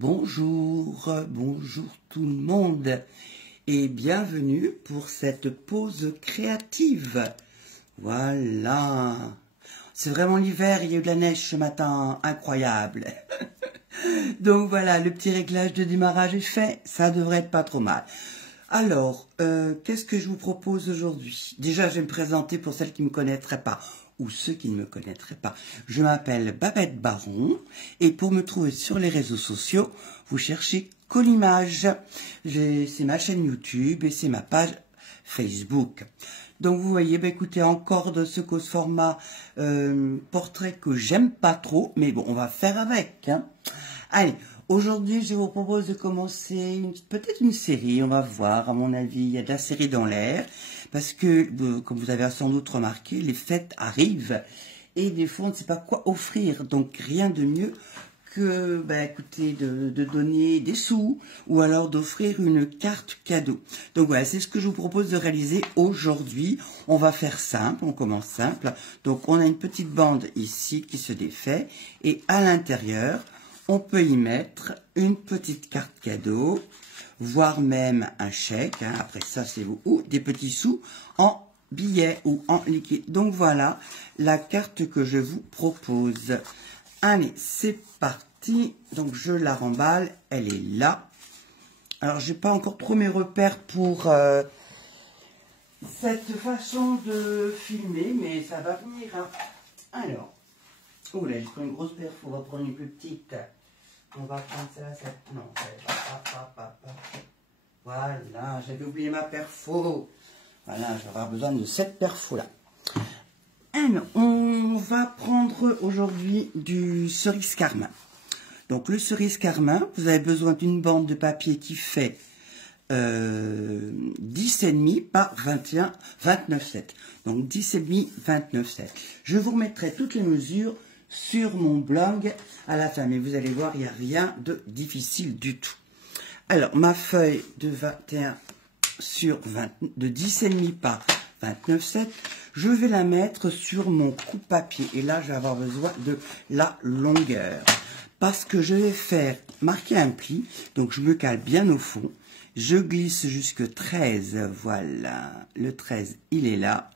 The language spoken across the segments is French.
Bonjour, bonjour tout le monde et bienvenue pour cette pause créative. Voilà, c'est vraiment l'hiver, il y a eu de la neige ce matin, incroyable. Donc voilà, le petit réglage de démarrage est fait, ça devrait être pas trop mal. Alors, qu'est-ce que je vous propose aujourd'hui? Déjà, je vais me présenter pour celles qui ne me connaîtraient pas, ou ceux qui ne me connaîtraient pas. Je m'appelle Babette Baron, et pour me trouver sur les réseaux sociaux, vous cherchez Collimage. C'est ma chaîne YouTube et c'est ma page Facebook. Donc vous voyez, écoutez, encore de ce cause format portrait que j'aime pas trop, mais bon, on va faire avec. Hein. Allez. Aujourd'hui, je vous propose de commencer peut-être une série, on va voir, à mon avis, il y a de la série dans l'air, parce que, comme vous avez sans doute remarqué, les fêtes arrivent, et des fois, on ne sait pas quoi offrir, donc rien de mieux que, écoutez, de donner des sous, ou alors d'offrir une carte cadeau. Donc voilà, c'est ce que je vous propose de réaliser aujourd'hui. On va faire simple, on commence simple. Donc on a une petite bande ici qui se défait, et à l'intérieur, on peut y mettre une petite carte cadeau, voire même un chèque, hein, après ça c'est vous, ou des petits sous en billets ou en liquide. Donc voilà la carte que je vous propose. Allez, c'est parti. Donc je la remballe, elle est là. Alors j'ai pas encore trop mes repères pour cette façon de filmer, mais ça va venir. Hein. Alors, oh là, j'ai pris une grosse paire, on va prendre une plus petite. On va prendre celle-là, non, voilà, j'avais oublié ma perfo. Voilà, je vais avoir besoin de cette perfo-là. Alors, on va prendre aujourd'hui du cerise carmin. Donc, le cerise carmin, vous avez besoin d'une bande de papier qui fait 10,5 par 29,7. Donc, 10,5, 29,7. Je vous remettrai toutes les mesures sur mon blog à la fin, mais vous allez voir, il n'y a rien de difficile du tout. Alors, ma feuille de 21 sur 20, de 10,5 par 29,7, je vais la mettre sur mon coupe-papier. Et là, je vais avoir besoin de la longueur. Parce que je vais faire marquer un pli, donc je me cale bien au fond. Je glisse jusque 13, voilà. Le 13, il est là.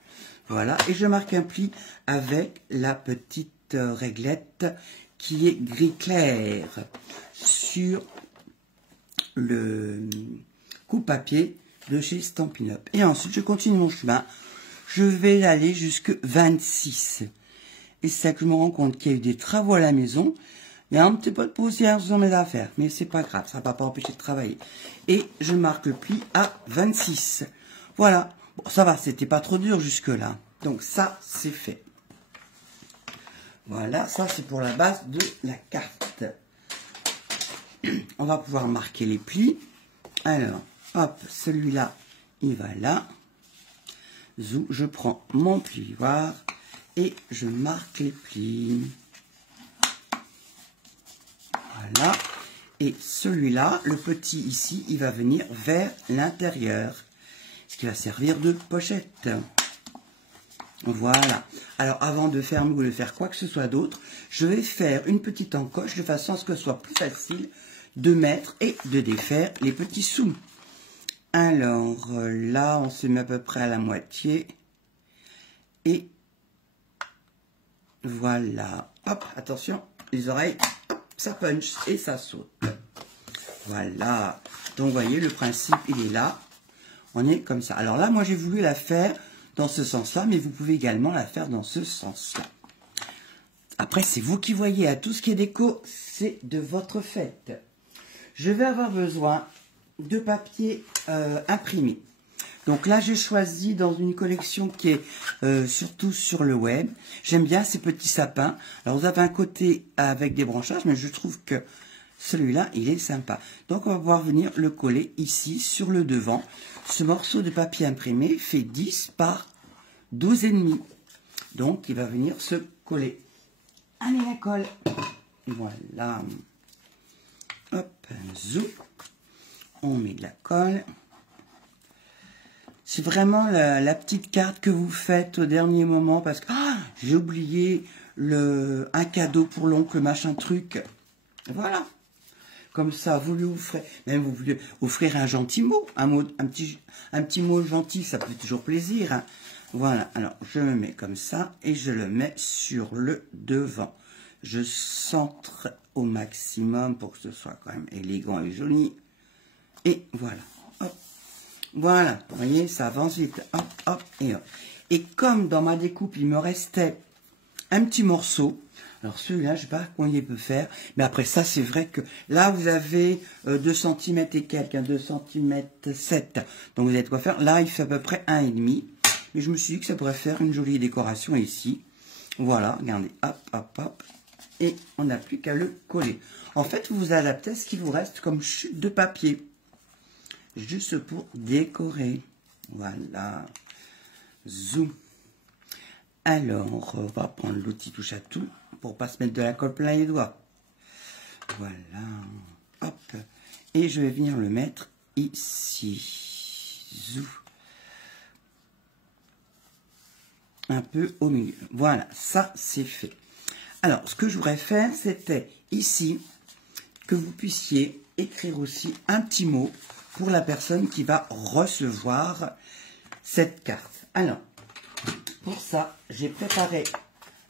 Voilà, et je marque un pli avec la petite réglette qui est gris clair sur le coupe-papier de chez Stampin' Up. Et ensuite, je continue mon chemin. Je vais aller jusque 26. Et c'est ça que je me rends compte qu'il y a eu des travaux à la maison. Il y a un petit peu de poussière dans mes affaires, mais c'est pas grave, ça ne va pas empêcher de travailler. Et je marque le pli à 26. Voilà. Bon, ça va, c'était pas trop dur jusque-là. Donc ça, c'est fait. Voilà, ça c'est pour la base de la carte. On va pouvoir marquer les plis. Alors, hop, celui-là, il va là. Zou, je prends mon plioir et je marque les plis. Voilà. Et celui-là, le petit ici, il va venir vers l'intérieur. Ce qui va servir de pochette. Voilà. Alors, avant de fermer ou de faire quoi que ce soit d'autre, je vais faire une petite encoche de façon à ce que ce soit plus facile de mettre et de défaire les petits sous. Alors, là, on se met à peu près à la moitié. Et voilà. Hop, attention, les oreilles, hop, ça punch et ça saute. Voilà. Donc, vous voyez, le principe, il est là. On est comme ça. Alors là, moi, j'ai voulu la faire dans ce sens-là, mais vous pouvez également la faire dans ce sens-là. Après, c'est vous qui voyez. À tout ce qui est déco, c'est de votre fête. Je vais avoir besoin de papier imprimé. Donc là, j'ai choisi dans une collection qui est surtout sur le web. J'aime bien ces petits sapins. Alors, vous avez un côté avec des branchages, mais je trouve que celui-là, il est sympa. Donc, on va pouvoir venir le coller ici, sur le devant. Ce morceau de papier imprimé fait 10 par 12,5. Donc, il va venir se coller. Allez, la colle. Voilà. Hop, zou. On met de la colle. C'est vraiment la petite carte que vous faites au dernier moment parce que j'ai oublié un cadeau pour l'oncle, machin truc. Voilà. Comme ça, vous lui offrez, même vous lui offrir un gentil mot, un petit mot gentil, ça fait toujours plaisir. Hein. Voilà, alors je me mets comme ça et je le mets sur le devant. Je centre au maximum pour que ce soit quand même élégant et joli. Et voilà, hop, voilà, vous voyez, ça avance vite, hop, hop, et hop. Et comme dans ma découpe, il me restait un petit morceau, alors celui-là, je ne sais pas combien il peut faire, mais après ça, c'est vrai que là, vous avez 2 cm et quelques, 2 cm 7, donc vous avez de quoi faire. Là, il fait à peu près 1,5, mais je me suis dit que ça pourrait faire une jolie décoration ici. Voilà, regardez, hop, hop, hop, et on n'a plus qu'à le coller. En fait, vous adaptez à ce qui vous reste comme chute de papier, juste pour décorer. Voilà, zoom. Alors, on va prendre l'outil touche à tout pour pas se mettre de la colle plein les doigts. Voilà, hop. Et je vais venir le mettre ici. Zou. Un peu au milieu. Voilà, ça c'est fait. Alors, ce que je voudrais faire, c'était ici que vous puissiez écrire aussi un petit mot pour la personne qui va recevoir cette carte. Alors, pour ça, j'ai préparé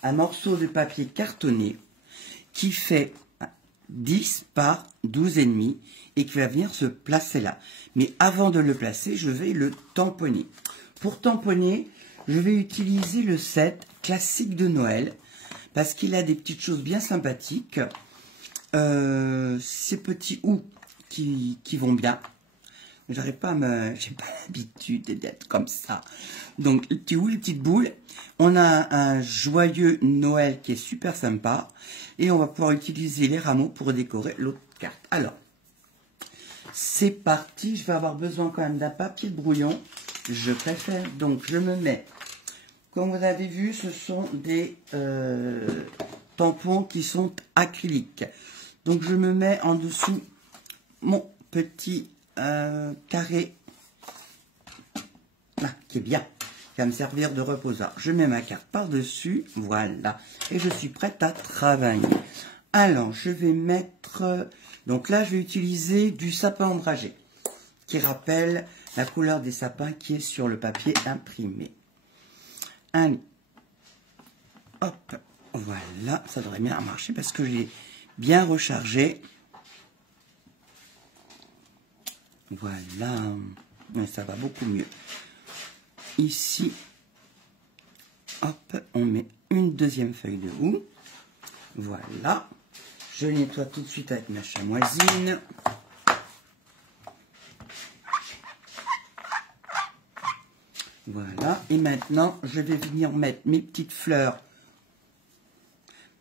un morceau de papier cartonné qui fait 10 par 12,5 et qui va venir se placer là. Mais avant de le placer, je vais le tamponner. Pour tamponner, je vais utiliser le set classique de Noël parce qu'il a des petites choses bien sympathiques. Ces petits ou qui vont bien. J'arrive pas à me... J'ai pas l'habitude d'être comme ça. Donc, les petits ou les petites boules. On a un joyeux Noël qui est super sympa. Et on va pouvoir utiliser les rameaux pour décorer l'autre carte. Alors, c'est parti. Je vais avoir besoin quand même d'un papier de brouillon. Je préfère. Donc, je me mets... Comme vous avez vu, ce sont des tampons qui sont acryliques. Donc, je me mets en dessous mon petit... carré là, qui est bien, qui va me servir de reposard. Je mets ma carte par-dessus, voilà, et je suis prête à travailler. Alors, je vais mettre, donc là, je vais utiliser du sapin ombragé, qui rappelle la couleur des sapins qui est sur le papier imprimé. Allez, hop, voilà, ça devrait bien marcher parce que j'ai bien rechargé. Voilà, mais ça va beaucoup mieux. Ici, hop, on met une deuxième feuille de houx. Voilà, je nettoie tout de suite avec ma chamoisine. Voilà, et maintenant, je vais venir mettre mes petites fleurs,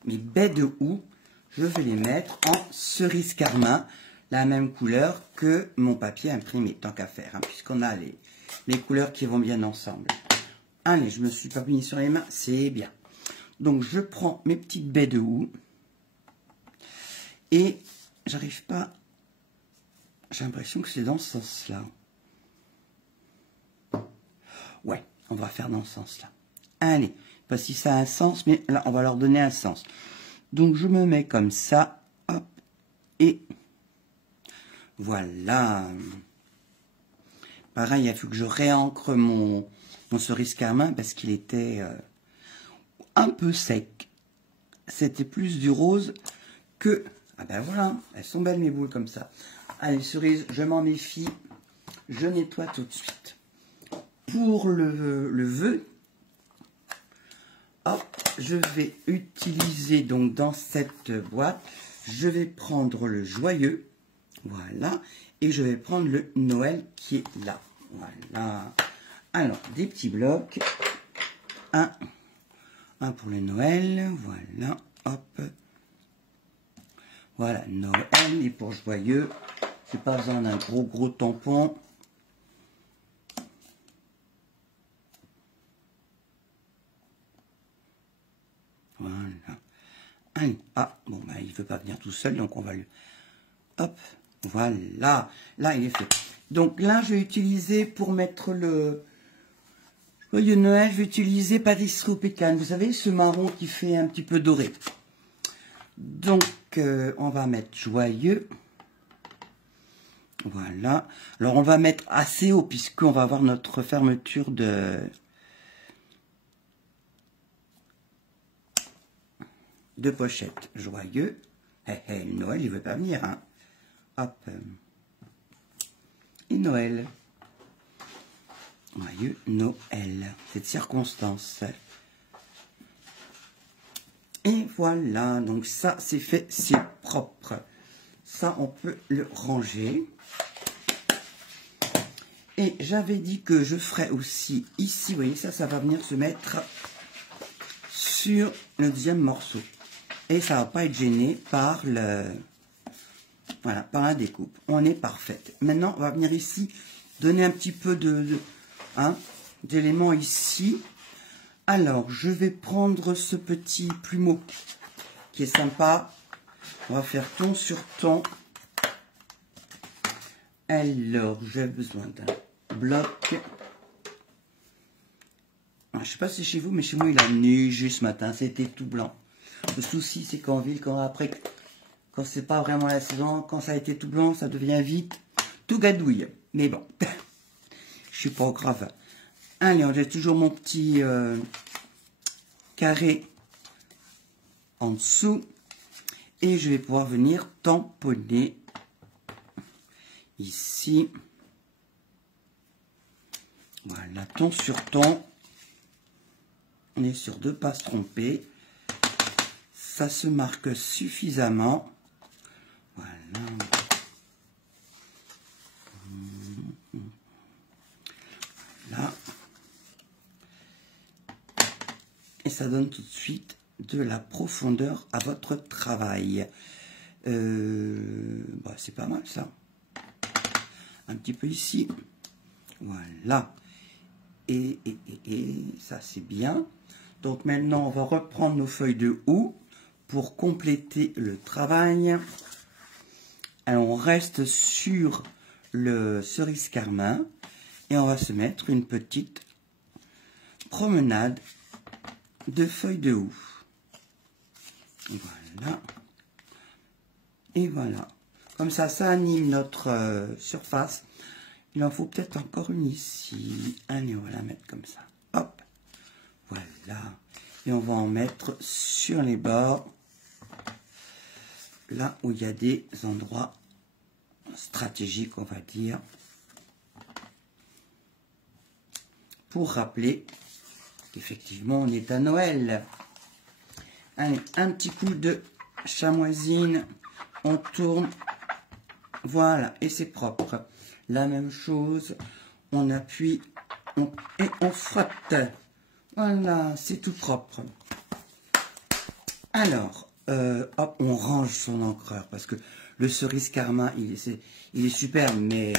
mes baies de houx. Je vais les mettre en cerise carmin. La même couleur que mon papier imprimé, tant qu'à faire, hein, puisqu'on a les couleurs qui vont bien ensemble. Allez, je me suis pas mis sur les mains, c'est bien. Donc, je prends mes petites baies de houx et j'arrive pas, j'ai l'impression que c'est dans ce sens-là. Ouais, on va faire dans ce sens-là. Allez, pas si ça a un sens, mais là, on va leur donner un sens. Donc, je me mets comme ça, hop, et... Voilà. Pareil, il a fallu que je réancre mon cerise carmin parce qu'il était un peu sec. C'était plus du rose que... Ah ben voilà, elles sont belles mes boules comme ça. Allez, cerise, je m'en méfie. Je nettoie tout de suite. Pour le vœu, hop, je vais utiliser donc dans cette boîte, je vais prendre le joyeux. Voilà, et je vais prendre le Noël qui est là. Voilà. Alors, des petits blocs. Un pour le Noël. Voilà, hop. Voilà, Noël. Et pour joyeux, j'ai pas besoin d'un gros tampon. Voilà. Allez. Ah, bon, bah, il veut pas venir tout seul, donc on va lui... Hop. Voilà, là il est fait. Donc là, je vais utiliser pour mettre le joyeux Noël, je vais utiliser pâtisserie au pécan. Vous savez, ce marron qui fait un petit peu doré. Donc, on va mettre joyeux. Voilà. Alors, on va mettre assez haut puisqu'on va avoir notre fermeture de pochette. Joyeux. Le Noël, il veut pas venir, hein. Hop. Et Noël. Joyeux Noël. Cette circonstance. Et voilà. Donc ça, c'est fait, c'est propre. Ça, on peut le ranger. Et j'avais dit que je ferais aussi ici, vous voyez, ça va venir se mettre sur le deuxième morceau. Et ça va pas être gêné par voilà, par la découpe. On est parfaite. Maintenant, on va venir ici, donner un petit peu d'éléments ici. Alors, je vais prendre ce petit plumeau qui est sympa. On va faire ton sur ton. Alors, j'ai besoin d'un bloc. Je ne sais pas si c'est chez vous, mais chez moi, il a neigé ce matin. C'était tout blanc. Le souci, c'est qu'en ville, quand c'est pas vraiment la saison, quand ça a été tout blanc, ça devient vite tout gadouille. Mais bon, je suis pas grave. Allez, j'ai toujours mon petit carré en dessous. Et je vais pouvoir venir tamponner ici. Voilà, ton sur ton. On est sur 2 pas se tromper. Ça se marque suffisamment. Voilà. Là. Et ça donne tout de suite de la profondeur à votre travail. C'est pas mal ça. Un petit peu ici. Voilà. Et ça c'est bien. Donc maintenant on va reprendre nos feuilles de houx pour compléter le travail. Alors on reste sur le cerise carmin et on va se mettre une petite promenade de feuilles de houx. Voilà. Et voilà. Comme ça, ça anime notre surface. Il en faut peut-être encore une ici. Allez, on va la mettre comme ça. Hop. Voilà. Et on va en mettre sur les bords. Là où il y a des endroits stratégiques, on va dire. Pour rappeler qu'effectivement, on est à Noël. Allez, un petit coup de chamoisine. On tourne. Voilà. Et c'est propre. La même chose. On appuie. Et on frotte. Voilà. C'est tout propre. Alors, hop, on range son encreur. Parce que le cerise carmin, il est super. Mais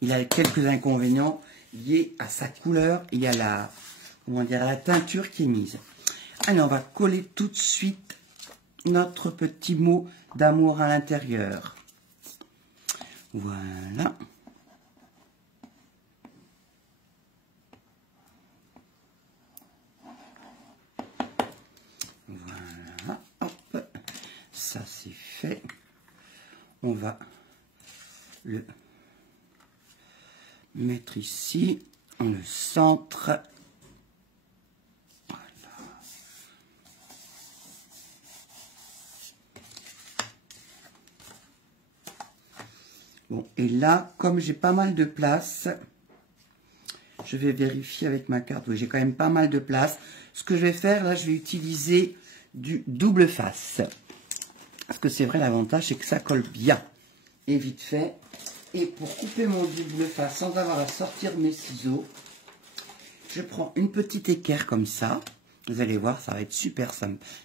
il a quelques inconvénients liés à sa couleur. Il y a la teinture qui est mise. Allez, on va coller tout de suite notre petit mot d'amour à l'intérieur. Voilà. Voilà. Hop. Ça, c'est fait. On va le mettre ici. On le centre. Bon, et là, comme j'ai pas mal de place, je vais vérifier avec ma carte. Oui, j'ai quand même pas mal de place. Ce que je vais faire, là, je vais utiliser du double face. Parce que c'est vrai, l'avantage, c'est que ça colle bien. Et vite fait. Et pour couper mon double face sans avoir à sortir mes ciseaux, je prends une petite équerre comme ça. Vous allez voir, ça va être super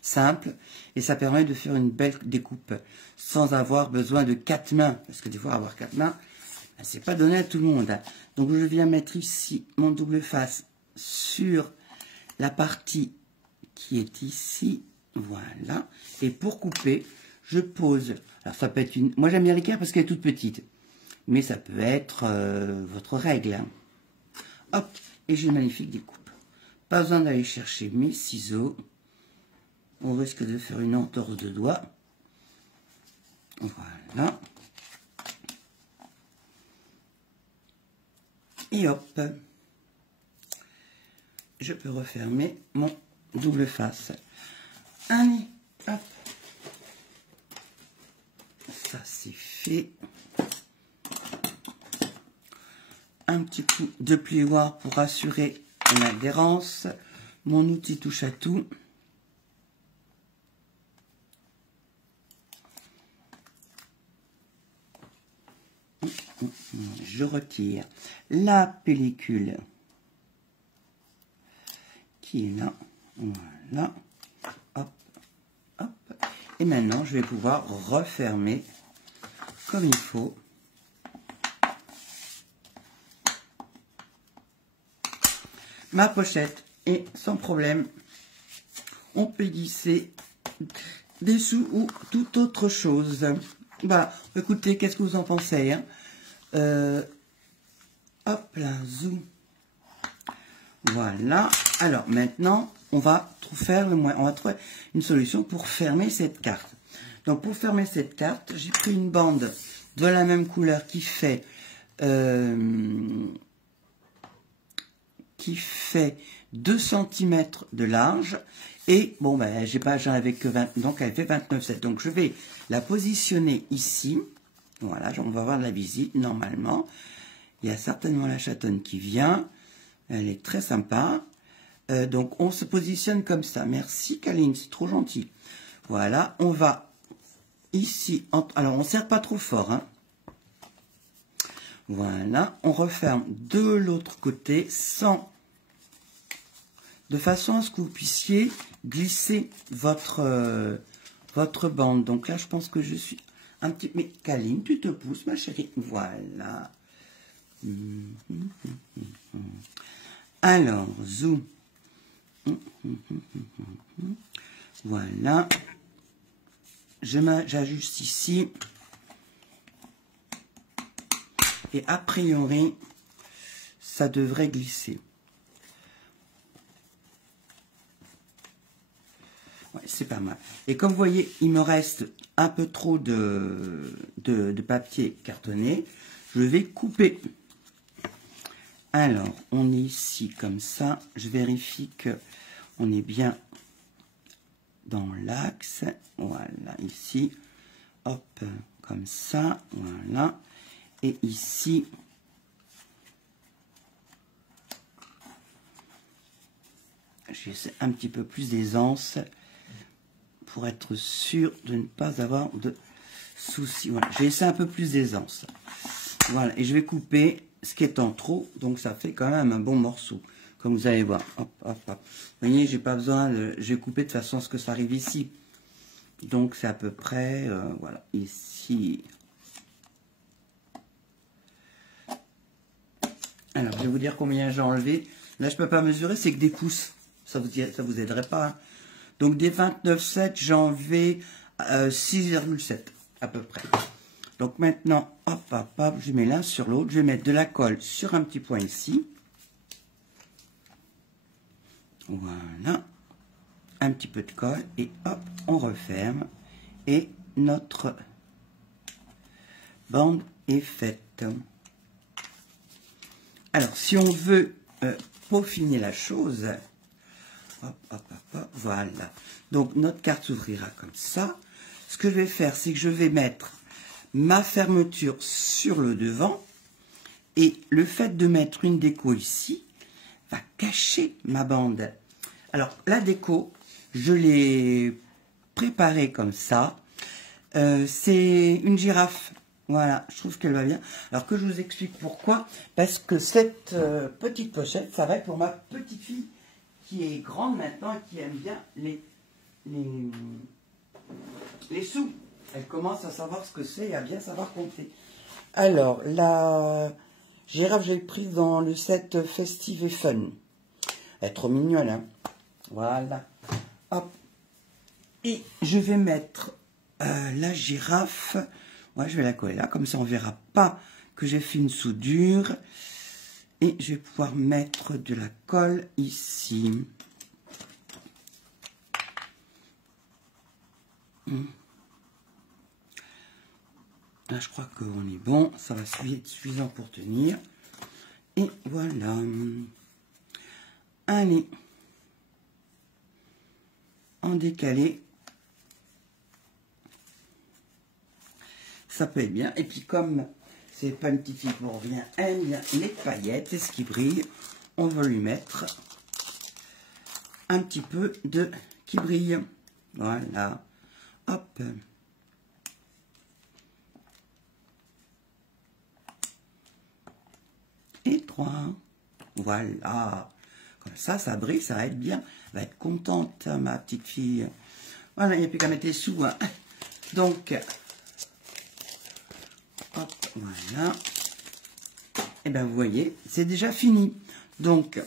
simple. Et ça permet de faire une belle découpe sans avoir besoin de 4 mains. Parce que des fois, avoir 4 mains, c'est pas donné à tout le monde. Donc, je viens mettre ici mon double face sur la partie qui est ici. Voilà. Et pour couper, je pose. Alors, ça peut être une... Moi, j'aime bien l'équerre parce qu'elle est toute petite. Mais ça peut être votre règle. Hop. Et j'ai une magnifique découpe. Pas besoin d'aller chercher mes ciseaux. On risque de faire une entorse de doigt. Voilà. Et hop, je peux refermer mon double face. Allez, hop. Ça, c'est fait. Un petit coup de plioir pour assurer l'adhérence. Mon outil touche à tout. Je retire la pellicule qui est là. Voilà. Hop, hop. Et maintenant, je vais pouvoir refermer comme il faut. Ma pochette. Et sans problème, on peut glisser des sous ou toute autre chose. Bah, écoutez, qu'est-ce que vous en pensez, hein? Hop là, zoom. Voilà. Alors maintenant, on va faire on va trouver une solution pour fermer cette carte. Donc pour fermer cette carte, j'ai pris une bande de la même couleur qui fait 2 cm de large. Et bon, ben, j'en avais que 20, donc elle fait 29,7. Donc je vais la positionner ici. Voilà, on va voir la visite normalement. Il y a certainement la chatonne qui vient. Elle est très sympa. Donc on se positionne comme ça. Merci Kaline, c'est trop gentil. Voilà, on va ici. Alors on ne serre pas trop fort, hein. Voilà, on referme de l'autre côté de façon à ce que vous puissiez glisser votre bande. Donc là, je pense que je suis un petit... Mais Kaline, tu te pousses, ma chérie. Voilà. Alors, zoom. Voilà. J'ajuste ici. Et a priori, ça devrait glisser. Ouais, c'est pas mal. Et comme vous voyez, il me reste un peu trop de papier cartonné. Je vais couper. Alors, on est ici comme ça. Je vérifie que on est bien dans l'axe. Voilà, ici. Hop, comme ça. Voilà. Et ici, j'essaie un petit peu plus d'aisance pour être sûr de ne pas avoir de soucis. Voilà, j'ai essayé un peu plus d'aisance. Voilà, et je vais couper ce qui est en trop, donc ça fait quand même un bon morceau, comme vous allez voir. Hop, hop, hop. Vous voyez, j'ai pas besoin, je vais couper de façon à ce que ça arrive ici. Donc c'est à peu près, voilà, ici. Alors, je vais vous dire combien j'ai enlevé. Là, je ne peux pas mesurer, c'est que des pouces. Ça vous aiderait pas. Hein. Donc, des 29,7, j'ai enlevé 6,7 à peu près. Donc, maintenant, hop, hop, hop, je mets l'un sur l'autre. Je vais mettre de la colle sur un petit point ici. Voilà. Un petit peu de colle. Et hop, on referme. Et notre bande est faite. Alors, si on veut peaufiner la chose, hop, hop, hop, hop, voilà. Donc, notre carte s'ouvrira comme ça. Ce que je vais faire, c'est que je vais mettre ma fermeture sur le devant. Et le fait de mettre une déco ici va cacher ma bande. Alors, la déco, je l'ai préparée comme ça. C'est une girafe. Voilà, je trouve qu'elle va bien. Alors que je vous explique pourquoi. Parce que cette petite pochette, ça va être pour ma petite fille qui est grande maintenant et qui aime bien les sous. Elle commence à savoir ce que c'est et à bien savoir compter. Alors, la girafe, j'ai prise dans le set Festive et Fun. Elle est trop mignonne, hein. Voilà. Hop. Et je vais mettre la girafe... Ouais, je vais la coller là, comme ça on ne verra pas que j'ai fait une soudure. Et je vais pouvoir mettre de la colle ici. Là, je crois qu'on est bon. Ça va être suffisant pour tenir. Et voilà. Allez. En décalé. Ça peut être bien. Et puis comme c'est pas une petite fille pour rien, elle aime bien les paillettes et ce qui brille, on va lui mettre un petit peu de qui brille. Voilà. Hop. Et 3. Voilà. Comme ça brille, ça va être bien. Elle va être contente, ma petite fille. Voilà, il n'y a plus qu'à mettre les sous. Hein. Donc, hop, voilà. Et bien, vous voyez, c'est déjà fini. Donc,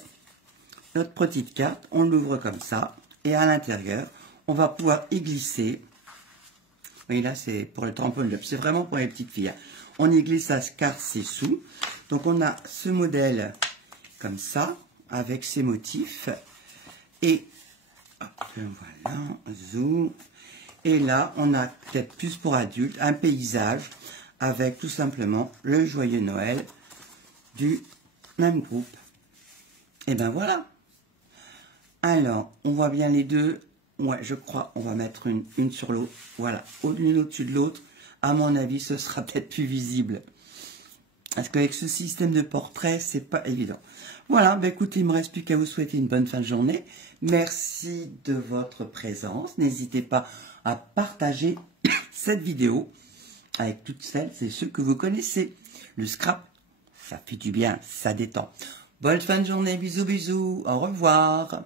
notre petite carte, on l'ouvre comme ça. Et à l'intérieur, on va pouvoir y glisser. Vous voyez, là, c'est pour le tampon de c'est vraiment pour les petites filles. On y glisse la carte, c'est sous. Donc, on a ce modèle comme ça, avec ses motifs. Et, hop, voilà, zoom. Et là, on a peut-être plus pour adultes, un paysage avec tout simplement le joyeux Noël du même groupe. Et ben voilà. Alors, on voit bien les deux. Ouais, je crois, on va mettre une sur l'autre. Voilà, l'une au-dessus de l'autre. À mon avis, ce sera peut-être plus visible. Parce qu'avec ce système de portrait, c'est pas évident. Voilà, ben écoutez, il ne me reste plus qu'à vous souhaiter une bonne fin de journée. Merci de votre présence. N'hésitez pas à partager cette vidéo avec toutes celles et ceux que vous connaissez. Le scrap, ça fait du bien, ça détend. Bonne fin de journée, bisous, bisous, au revoir.